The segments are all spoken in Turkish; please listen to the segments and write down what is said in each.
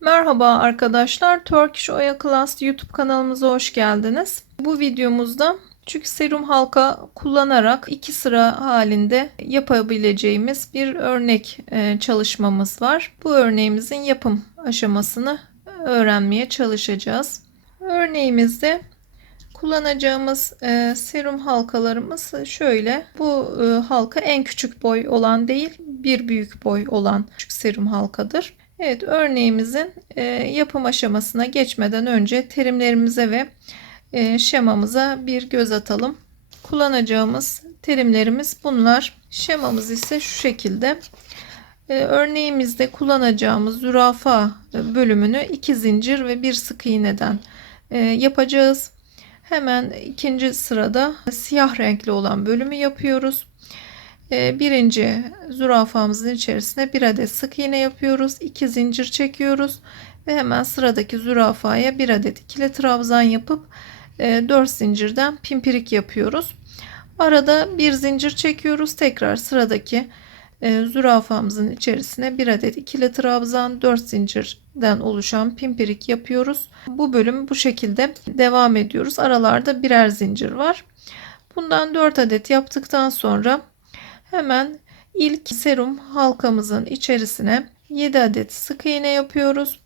Merhaba arkadaşlar, Turkish Oya Class YouTube kanalımıza hoş geldiniz. Bu videomuzda küçük serum halka kullanarak iki sıra halinde yapabileceğimiz bir örnek e, çalışmamız var. Bu örneğimizin yapım aşamasını öğrenmeye çalışacağız. Örneğimizde kullanacağımız e, serum halkalarımız şöyle. Bu e, halka en küçük boy olan değil, bir büyük boy olan küçük serum halkadır. Evet örneğimizin e, yapım aşamasına geçmeden önce terimlerimize ve e, şemamıza bir göz atalım. Kullanacağımız terimlerimiz bunlar. Şemamız ise şu şekilde. E, örneğimizde kullanacağımız zürafa bölümünü iki zincir ve bir sık iğneden e, yapacağız. Hemen ikinci sırada siyah renkli olan bölümü yapıyoruz. Ee, birinci zürafamızın içerisine bir adet sık iğne yapıyoruz. iki zincir çekiyoruz ve hemen sıradaki zürafaya bir adet ikili trabzan yapıp 4 e, zincirden pimpirik yapıyoruz. Arada bir zincir çekiyoruz. Tekrar sıradaki e, zürafamızın içerisine bir adet ikili trabzan 4 zincirden oluşan pimpirik yapıyoruz. Bu bölüm bu şekilde devam ediyoruz. Aralarda birer zincir var. Bundan 4 adet yaptıktan sonra Hemen ilk serum halkamızın içerisine 7 adet sık iğne yapıyoruz.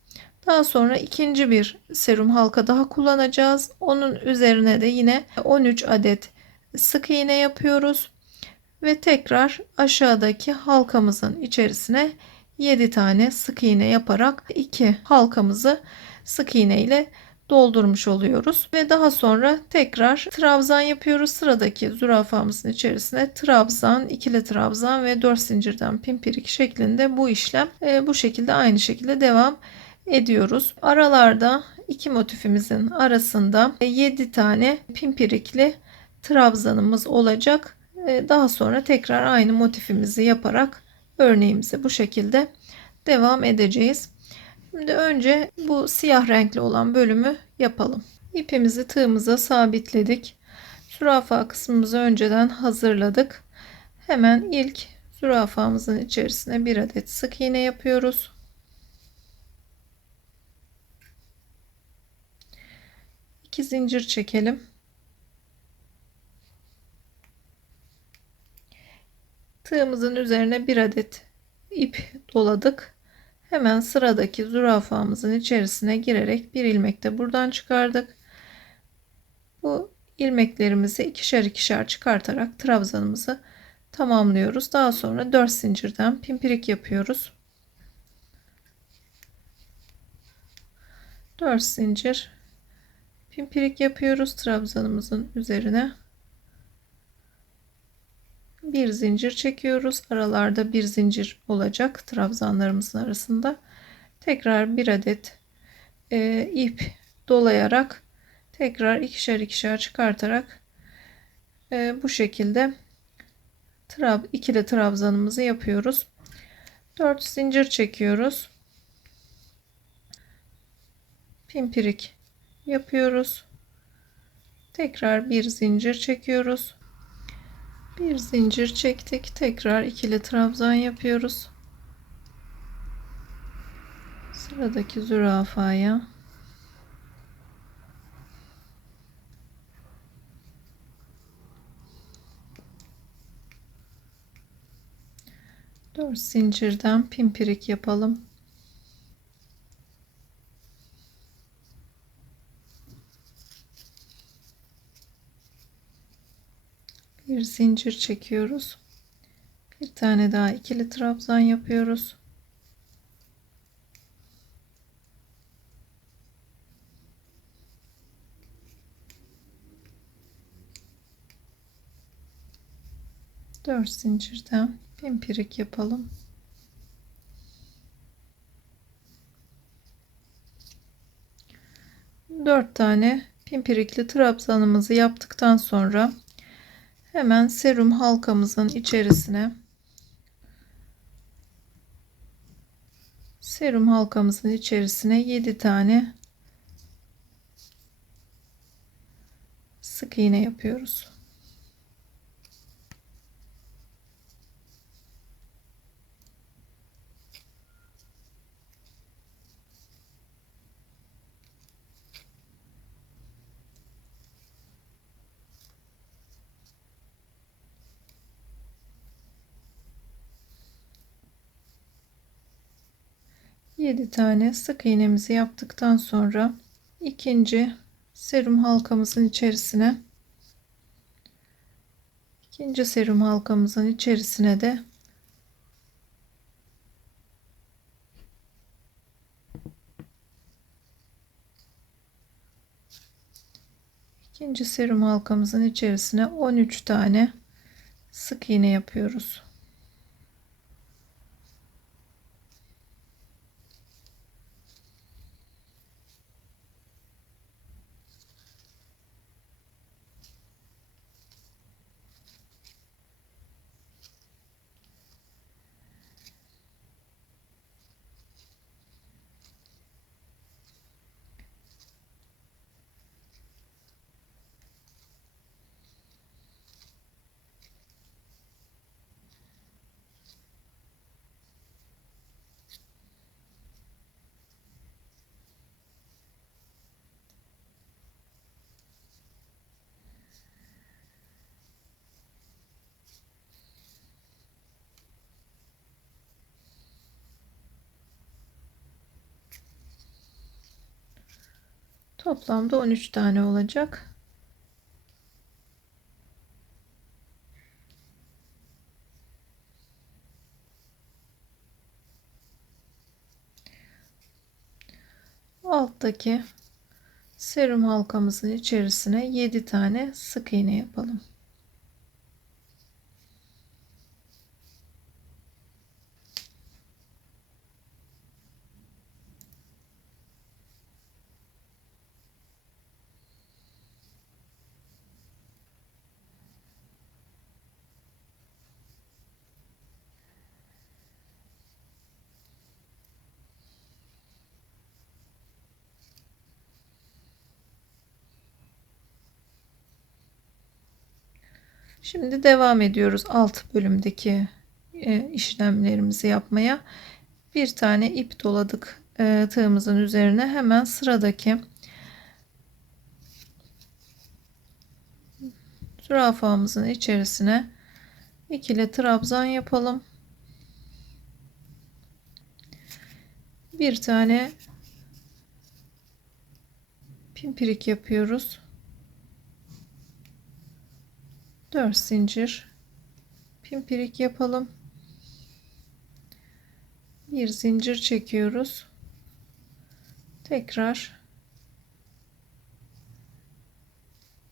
Daha sonra ikinci bir serum halka daha kullanacağız. Onun üzerine de yine 13 adet sık iğne yapıyoruz. Ve tekrar aşağıdaki halkamızın içerisine 7 tane sık iğne yaparak iki halkamızı sık iğne ile doldurmuş oluyoruz. Ve daha sonra tekrar trabzan yapıyoruz. Sıradaki zürafamızın içerisine trabzan, ikili trabzan ve 4 zincirden pimpirik şeklinde bu işlem e, bu şekilde aynı şekilde devam ediyoruz. Aralarda iki motifimizin arasında 7 tane pimpirikli trabzanımız olacak. E, daha sonra tekrar aynı motifimizi yaparak örneğimizi bu şekilde devam edeceğiz. Şimdi önce bu siyah renkli olan bölümü yapalım. İpimizi tığımıza sabitledik. Zürafa kısmımızı önceden hazırladık. Hemen ilk zürafamızın içerisine bir adet sık iğne yapıyoruz. İki zincir çekelim. Tığımızın üzerine bir adet ip doladık. Hemen sıradaki zürafamızın içerisine girerek bir ilmek de buradan çıkardık. Bu ilmeklerimizi ikişer ikişer çıkartarak trabzanımızı tamamlıyoruz. Daha sonra 4 zincirden pimpirik yapıyoruz. 4 zincir pimpirik yapıyoruz trabzanımızın üzerine bir zincir çekiyoruz. Aralarda bir zincir olacak trabzanlarımızın arasında. Tekrar bir adet e, ip dolayarak tekrar ikişer ikişer çıkartarak e, bu şekilde trab ikili trabzanımızı yapıyoruz. 4 zincir çekiyoruz. Pimpirik yapıyoruz. Tekrar bir zincir çekiyoruz bir zincir çektik. Tekrar ikili trabzan yapıyoruz. Sıradaki zürafaya. Dört zincirden pimpirik yapalım bir zincir çekiyoruz. Bir tane daha ikili trabzan yapıyoruz. Dört zincirden pimpirik yapalım. Dört tane pimpirikli trabzanımızı yaptıktan sonra hemen serum halkamızın içerisine serum halkamızın içerisine 7 tane sık iğne yapıyoruz. 7 tane sık iğnemizi yaptıktan sonra ikinci serum halkamızın içerisine ikinci serum halkamızın içerisine de ikinci serum halkamızın içerisine 13 tane sık iğne yapıyoruz. Toplamda 13 tane olacak. Alttaki serum halkamızın içerisine 7 tane sık iğne yapalım. Şimdi devam ediyoruz alt bölümdeki e, işlemlerimizi yapmaya. Bir tane ip doladık e, tığımızın üzerine hemen sıradaki zürafamızın içerisine ikili trabzan yapalım. Bir tane pimpirik yapıyoruz. 4 zincir pimpirik yapalım. Bir zincir çekiyoruz. Tekrar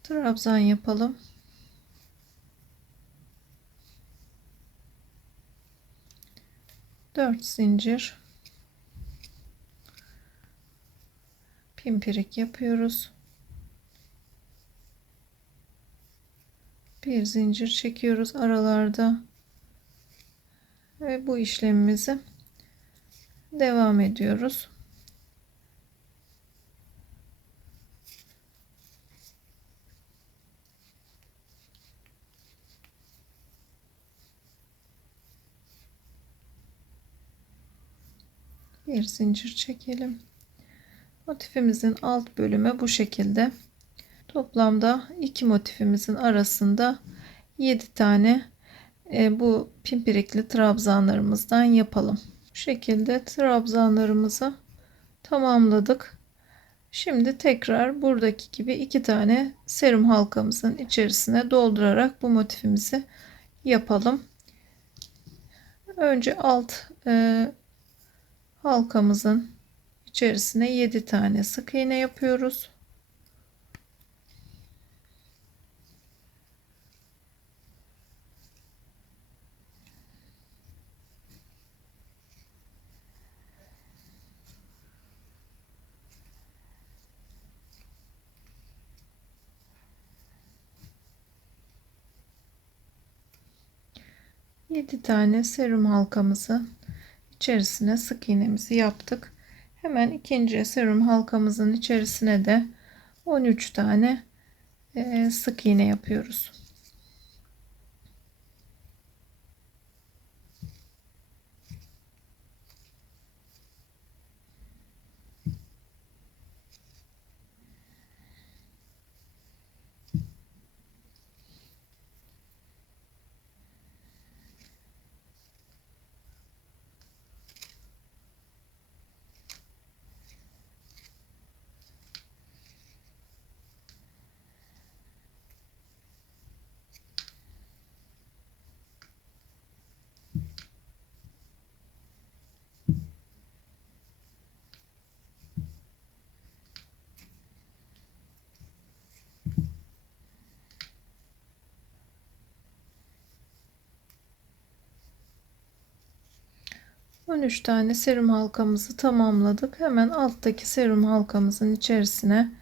trabzan yapalım. Dört zincir pimpirik yapıyoruz. Bir zincir çekiyoruz aralarda ve bu işlemimizi devam ediyoruz. Bir zincir çekelim. Motifimizin alt bölümü bu şekilde. Toplamda iki motifimizin arasında 7 tane e, bu pimpirikli trabzanlarımızdan yapalım. Bu şekilde trabzanlarımızı tamamladık. Şimdi tekrar buradaki gibi iki tane serum halkamızın içerisine doldurarak bu motifimizi yapalım. Önce alt e, halkamızın içerisine 7 tane sık iğne yapıyoruz. 7 tane serum halkamızı içerisine sık iğnemizi yaptık. Hemen ikinci serum halkamızın içerisine de 13 tane e, sık iğne yapıyoruz. 13 tane serum halkamızı tamamladık. Hemen alttaki serum halkamızın içerisine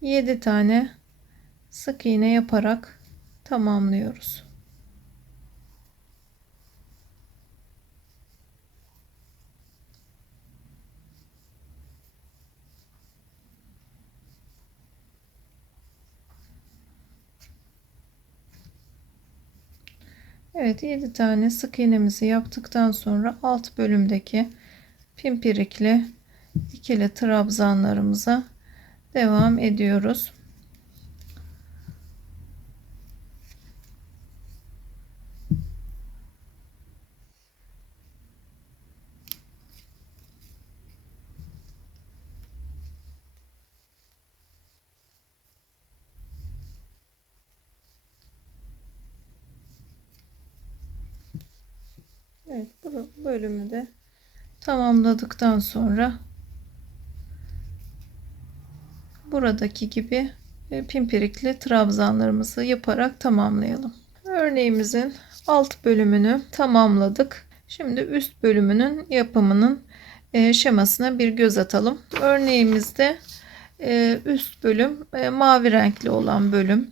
7 tane sık iğne yaparak tamamlıyoruz. Evet 7 tane sık iğnemizi yaptıktan sonra alt bölümdeki pimpirikli ikili trabzanlarımıza devam ediyoruz. Evet bu bölümü de tamamladıktan sonra buradaki gibi e, pimpirikli trabzanlarımızı yaparak tamamlayalım. Örneğimizin alt bölümünü tamamladık. Şimdi üst bölümünün yapımının e, şemasına bir göz atalım. Örneğimizde e, üst bölüm mavi renkli olan bölüm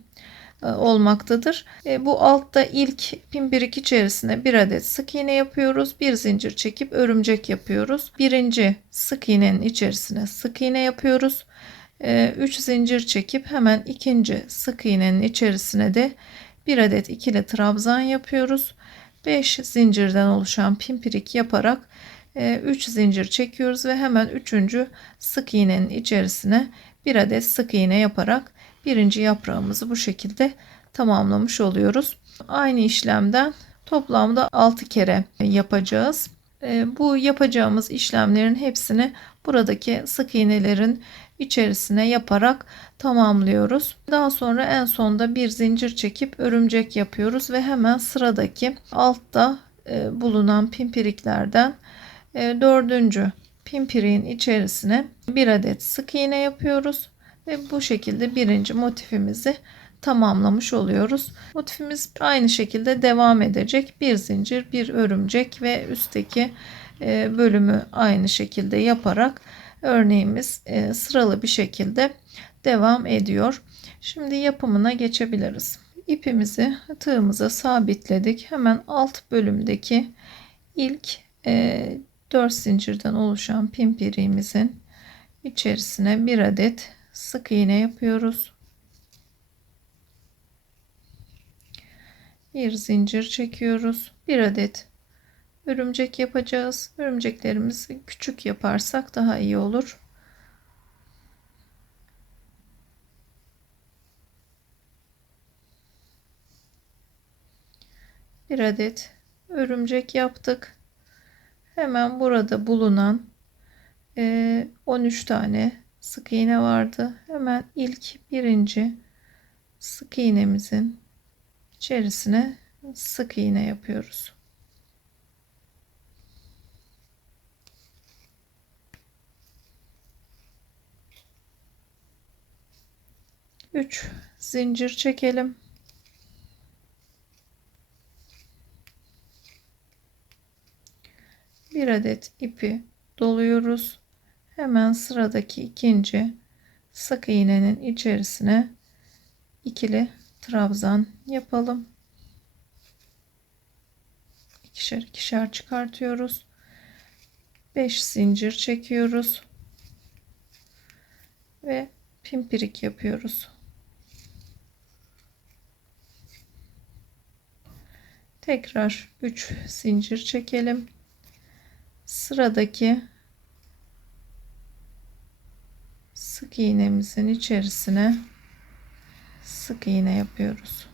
olmaktadır. Bu altta ilk pimpirik içerisine bir adet sık iğne yapıyoruz. Bir zincir çekip örümcek yapıyoruz. Birinci sık iğnenin içerisine sık iğne yapıyoruz. 3 zincir çekip hemen ikinci sık iğnenin içerisine de bir adet ikili trabzan yapıyoruz. 5 zincirden oluşan pimpirik yaparak 3 zincir çekiyoruz ve hemen 3. sık iğnenin içerisine bir adet sık iğne yaparak birinci yaprağımızı bu şekilde tamamlamış oluyoruz. Aynı işlemden toplamda 6 kere yapacağız. Bu yapacağımız işlemlerin hepsini buradaki sık iğnelerin içerisine yaparak tamamlıyoruz. Daha sonra en sonda bir zincir çekip örümcek yapıyoruz ve hemen sıradaki altta e, bulunan pimpiriklerden e, dördüncü pimpiriğin içerisine bir adet sık iğne yapıyoruz ve bu şekilde birinci motifimizi tamamlamış oluyoruz. Motifimiz aynı şekilde devam edecek. Bir zincir, bir örümcek ve üstteki e, bölümü aynı şekilde yaparak örneğimiz e, sıralı bir şekilde devam ediyor. Şimdi yapımına geçebiliriz. İpimizi tığımıza sabitledik. Hemen alt bölümdeki ilk 4 e, zincirden oluşan pimpiriğimizin içerisine bir adet sık iğne yapıyoruz. Bir zincir çekiyoruz. Bir adet örümcek yapacağız. Örümceklerimizi küçük yaparsak daha iyi olur. Bir adet örümcek yaptık. Hemen burada bulunan 13 tane sık iğne vardı. Hemen ilk birinci sık iğnemizin içerisine sık iğne yapıyoruz. 3 zincir çekelim. Bir adet ipi doluyoruz. Hemen sıradaki ikinci sık iğnenin içerisine ikili trabzan yapalım. İkişer ikişer çıkartıyoruz. 5 zincir çekiyoruz. Ve pimpirik yapıyoruz. Tekrar 3 zincir çekelim. Sıradaki sık iğnemizin içerisine sık iğne yapıyoruz.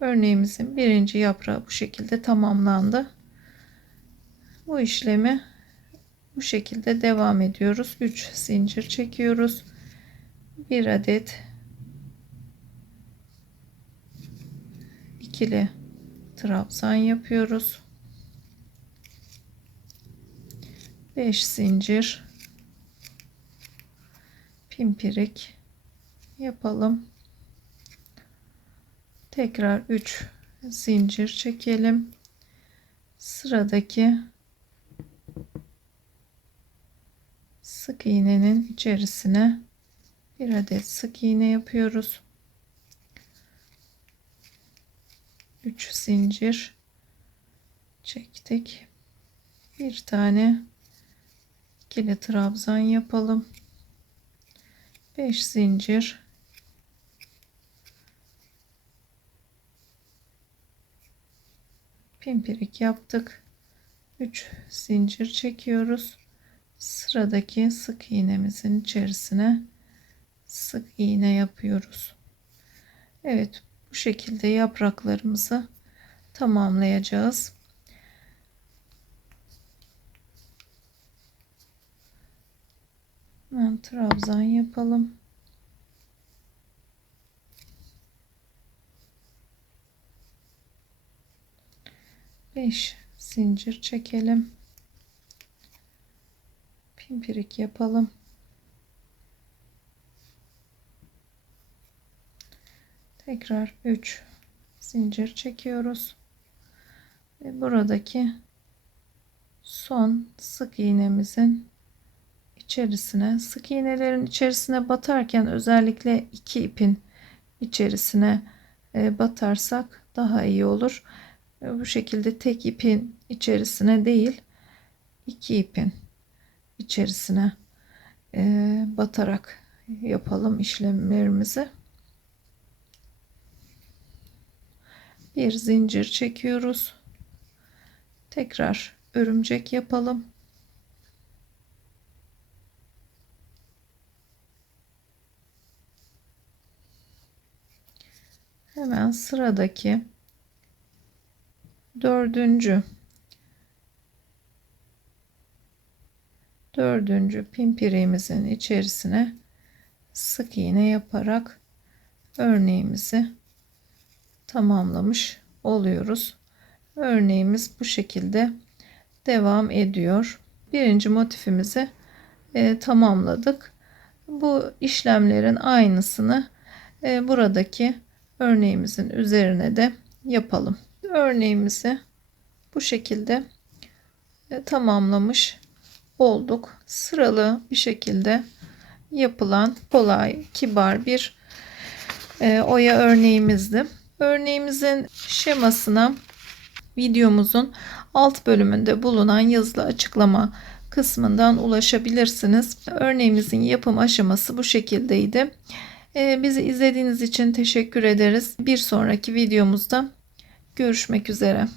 Örneğimizin birinci yaprağı bu şekilde tamamlandı. Bu işlemi bu şekilde devam ediyoruz. 3 zincir çekiyoruz. Bir adet ikili trabzan yapıyoruz. 5 zincir pimpirik yapalım. Tekrar 3 zincir çekelim. Sıradaki sık iğnenin içerisine bir adet sık iğne yapıyoruz. 3 zincir çektik. Bir tane ikili trabzan yapalım. 5 zincir. Pimpirik yaptık. 3 zincir çekiyoruz. Sıradaki sık iğnemizin içerisine sık iğne yapıyoruz. Evet bu şekilde yapraklarımızı tamamlayacağız Hemen trabzan yapalım. Beş zincir çekelim. Pimpirik yapalım. Tekrar 3 zincir çekiyoruz. Ve buradaki son sık iğnemizin içerisine sık iğnelerin içerisine batarken özellikle iki ipin içerisine e, batarsak daha iyi olur. E, bu şekilde tek ipin içerisine değil iki ipin içerisine e, batarak yapalım işlemlerimizi. Bir zincir çekiyoruz. Tekrar örümcek yapalım. Hemen sıradaki dördüncü dördüncü pimpiriğimizin içerisine sık iğne yaparak örneğimizi tamamlamış oluyoruz. Örneğimiz bu şekilde devam ediyor. Birinci motifimizi e, tamamladık. Bu işlemlerin aynısını e, buradaki örneğimizin üzerine de yapalım. Örneğimizi bu şekilde e, tamamlamış olduk. Sıralı bir şekilde yapılan kolay, kibar bir e, oya örneğimizdi. Örneğimizin şemasına videomuzun alt bölümünde bulunan yazılı açıklama kısmından ulaşabilirsiniz. Örneğimizin yapım aşaması bu şekildeydi. Ee, bizi izlediğiniz için teşekkür ederiz. Bir sonraki videomuzda görüşmek üzere.